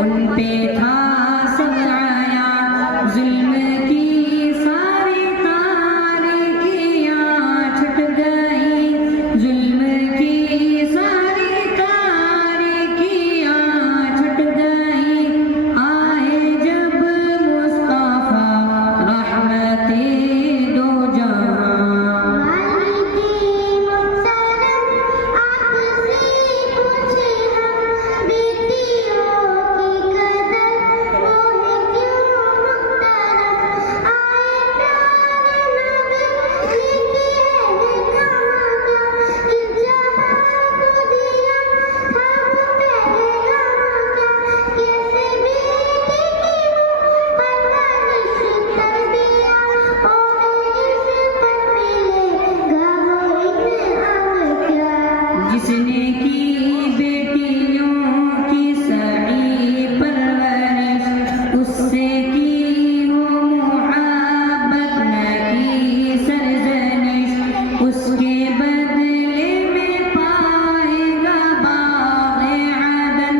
उन पे था सब छाया जुल्म की सारी तारीकियां छुट गई, जुल्म की सारी तारीकियां छुट गई। आए जब मुस्तफा रहमते दो जहां, जिसने की बेटियों की सही परवरिश, उससे की हो मुहब्बत न की सरजनिश, उसके बदले में पाएगा बाग़े अदन,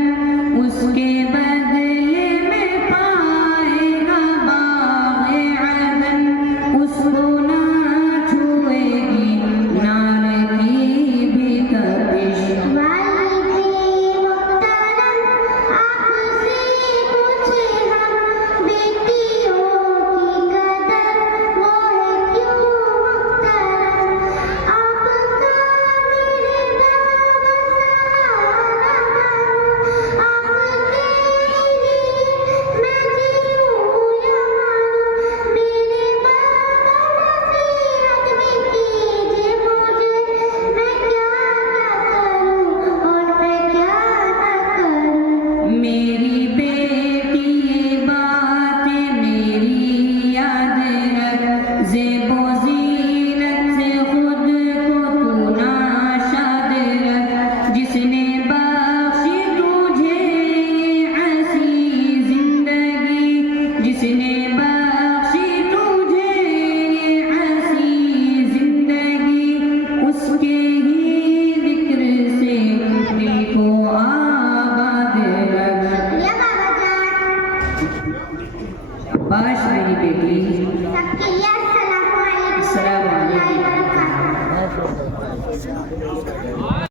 उसके बदले में पाएगा बाग़े अदन। उसको ना छुएगी नार की भी तपिश, मेरी बेटी ये बातें मेरी याद रख, ज़ेबो ज़ीनत से खुद को तू नाशाद रख। जिसने बख्शी तुझे ऐसी जिंदगी, जिसने बख्शी तुझे ऐसी जिंदगी, उसके ही जिक्र से दिल को आबाद रख। शाबाश मेरी बेटी।